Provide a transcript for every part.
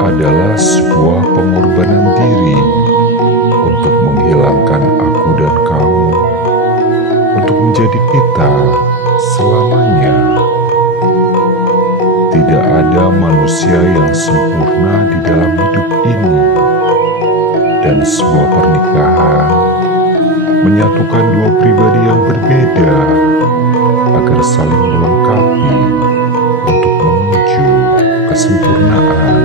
adalah sebuah pengorbanan diri untuk menghilangkan aku dan kamu, untuk menjadi kita selamanya. Tidak ada manusia yang sempurna di dalam hidup ini, dan sebuah pernikahan menyatukan dua pribadi yang berbeda agar saling melengkapi untuk menuju kesempurnaan.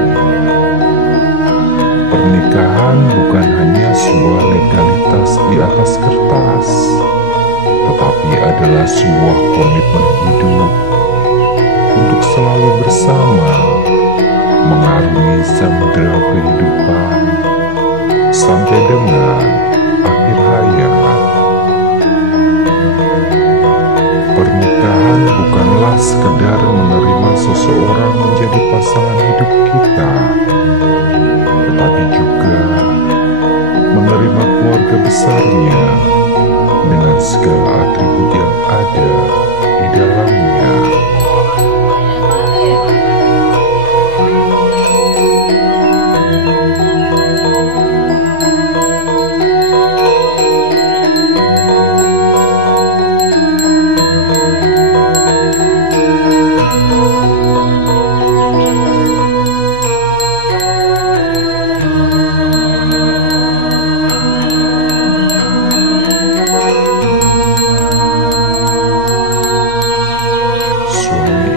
Pernikahan bukan hanya sebuah legalitas di atas kertas, tetapi adalah sebuah komitmen hidup untuk selalu bersama mengarungi samudera kehidupan sampai dengan akhir hayat. Pernikahan bukanlah sekedar menerima seseorang menjadi pasangan hidup kita, tetapi juga menerima keluarga besarnya dengan segala atribut yang ada di dalamnya.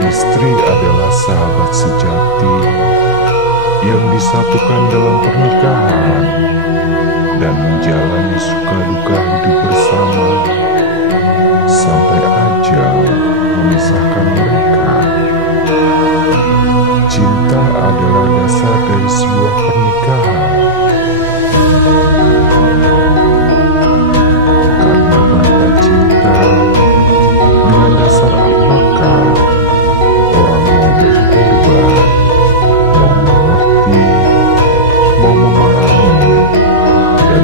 Istri adalah sahabat sejati yang disatukan dalam pernikahan dan menjalani suka duka hidup bersama sampai ajal memisahkan mereka. Cinta adalah dasar dari sebuah pernikahan. Karena tanpa cinta, dengan dasar apakah orang mau berkorban, mau mengerti, mau memahami, dan